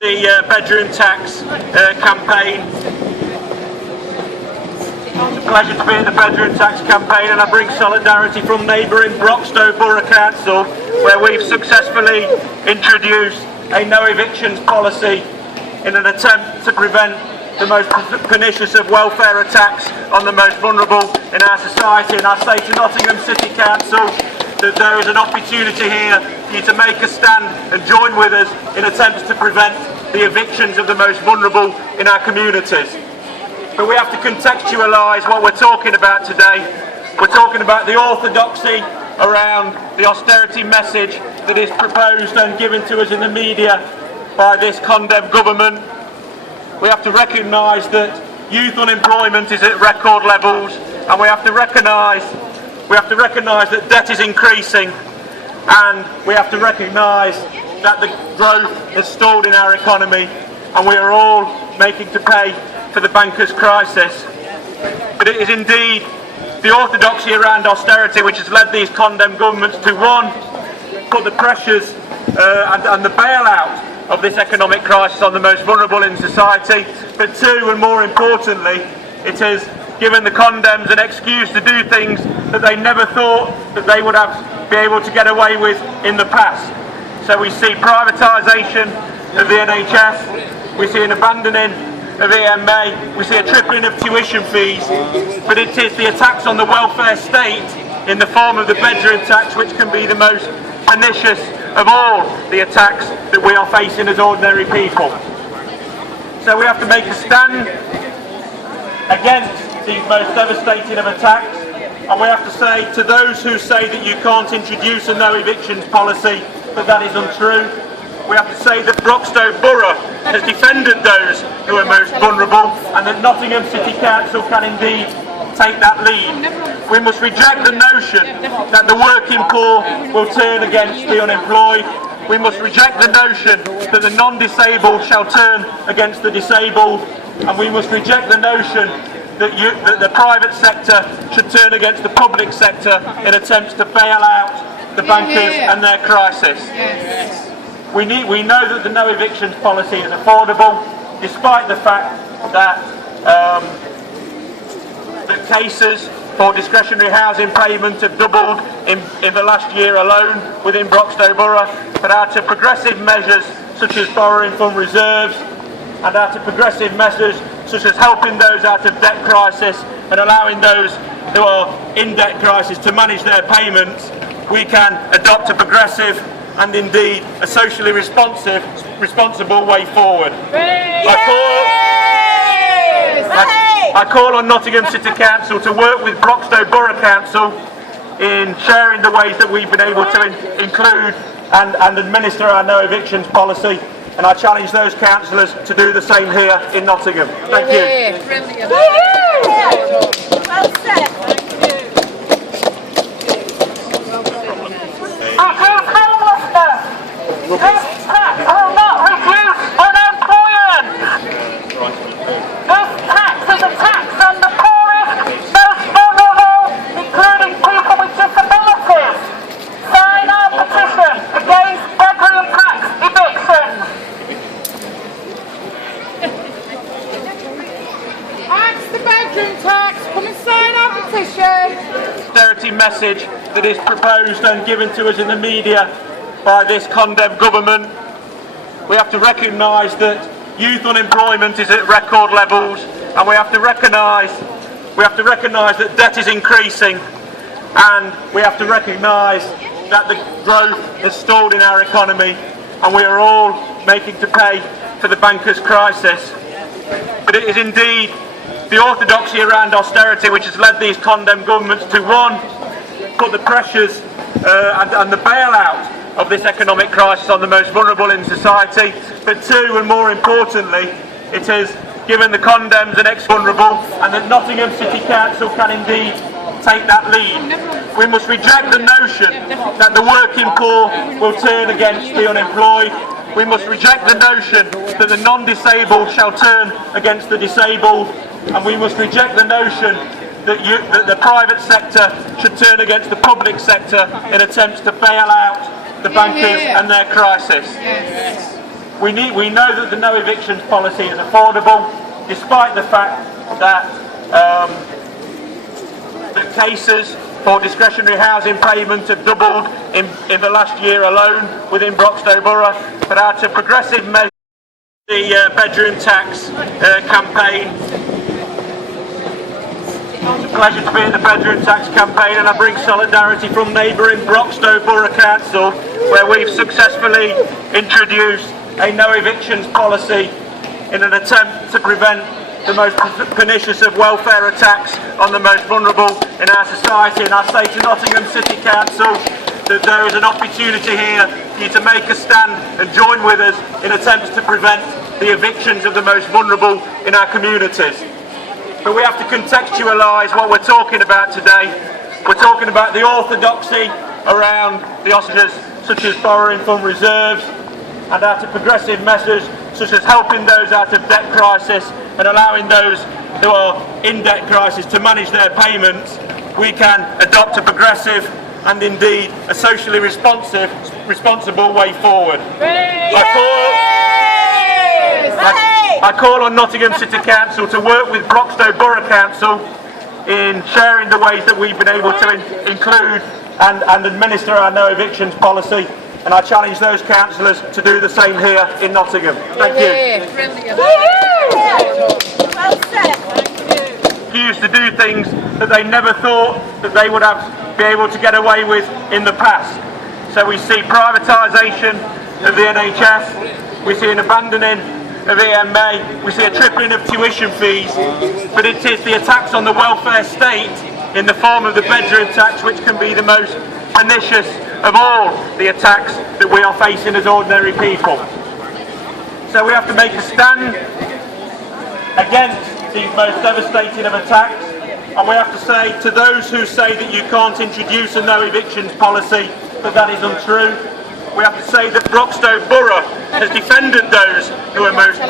The bedroom tax campaign. It's a pleasure to be in the bedroom tax campaign, and I bring solidarity from neighbouring Broxtowe Borough Council, where we've successfully introduced a no evictions policy in an attempt to prevent the most pernicious of welfare attacks on the most vulnerable in our society. And I say to Nottingham City Council that there is an opportunity here for you to make a stand and join with us in attempts to prevent the evictions of the most vulnerable in our communities. But we have to contextualise what we're talking about today. We're talking about the orthodoxy around the austerity message that is proposed and given to us in the media by this condemned government. We have to recognise that youth unemployment is at record levels, and we have to recognise that debt is increasing, and we have to recognise that the growth has stalled in our economy, and we are all making to pay for the bankers' crisis. But it is indeed the orthodoxy around austerity which has led these condemned governments to, one, put the pressures and the bailout of this economic crisis on the most vulnerable in society, but two, and more importantly, it has given the condemns an excuse to do things that they never thought that they would be able to get away with in the past. So we see privatisation of the NHS, we see an abandoning of EMA, we see a tripling of tuition fees, but it is the attacks on the welfare state in the form of the bedroom tax which can be the most pernicious of all the attacks that we are facing as ordinary people. So we have to make a stand against these most devastating of attacks, and we have to say to those who say that you can't introduce a no evictions policy that is untrue. We have to say that Broxtowe Borough has defended those who are most vulnerable, and that Nottingham City Council can indeed take that lead. We must reject the notion that the working poor will turn against the unemployed. We must reject the notion that the non-disabled shall turn against the disabled, and we must reject the notion that the private sector should turn against the public sector in attempts to bail out the bankers and their crisis. We know that the no evictions policy is affordable, despite the fact that the cases for discretionary housing payment have doubled in the last year alone within Broxtowe Borough, but out of progressive measures such as borrowing from reserves, and out of progressive measures such as helping those out of debt crisis and allowing those who are in debt crisis to manage their payments, we can adopt a progressive and indeed a socially responsible way forward. I call on Nottingham City Council to work with Broxtowe Borough Council in sharing the ways that we've been able to include and administer our no evictions policy, and I challenge those councillors to do the same here in Nottingham. Thank you. Well said. This tax will not reduce unemployment. This tax is a tax on the poorest, most vulnerable, including people with disabilities. Sign our petition against bedroom tax evictions. Tax the bedroom tax. Come and sign our petition. Austerity message that is proposed and given to us in the media by this condemned government. We have to recognise that youth unemployment is at record levels, and we have to recognise that debt is increasing, and we have to recognise that the growth has stalled in our economy, and we are all making to pay for the bankers' crisis. But it is indeed the orthodoxy around austerity which has led these condemned governments to, one, put the pressures and the bailout of this economic crisis on the most vulnerable in society, but two, and more importantly, it has given the condemns an ex-vulnerable, and that Nottingham City Council can indeed take that lead. We must reject the notion that the working poor will turn against the unemployed. We must reject the notion that the non-disabled shall turn against the disabled, and we must reject the notion that the private sector should turn against the public sector in attempts to bail out the bankers and their crisis. We know that the no evictions policy is affordable, despite the fact that the cases for discretionary housing payment have doubled in the last year alone within Broxtowe Borough. But out of progressive measures, the bedroom tax campaign. It's a pleasure to be in the bedroom tax campaign, and I bring solidarity from neighbouring Broxtowe Borough Council, where we've successfully introduced a no evictions policy in an attempt to prevent the most pernicious of welfare attacks on the most vulnerable in our society. And I say to Nottingham City Council that there is an opportunity here for you to make a stand and join with us in attempts to prevent the evictions of the most vulnerable in our communities. But we have to contextualise what we're talking about today. We're talking about the orthodoxy around the hostages, such as borrowing from reserves, and out of progressive measures such as helping those out of debt crisis and allowing those who are in debt crisis to manage their payments. We can adopt a progressive and indeed a socially responsible way forward. I call on Nottingham City Council to work with Broxtowe Borough Council in sharing the ways that we've been able to include and administer our no evictions policy, and I challenge those councillors to do the same here in Nottingham. Thank you. Used to do things that they never thought that they would be able to get away with in the past. So we see privatisation of the NHS, we see an abandoning of EMA, we see a tripling of tuition fees, but it is the attacks on the welfare state in the form of the bedroom tax which can be the most pernicious of all the attacks that we are facing as ordinary people. So we have to make a stand against these most devastating of attacks, and we have to say to those who say that you can't introduce a no evictions policy that is untrue. We have to say that Broxtowe Borough has defended those who are most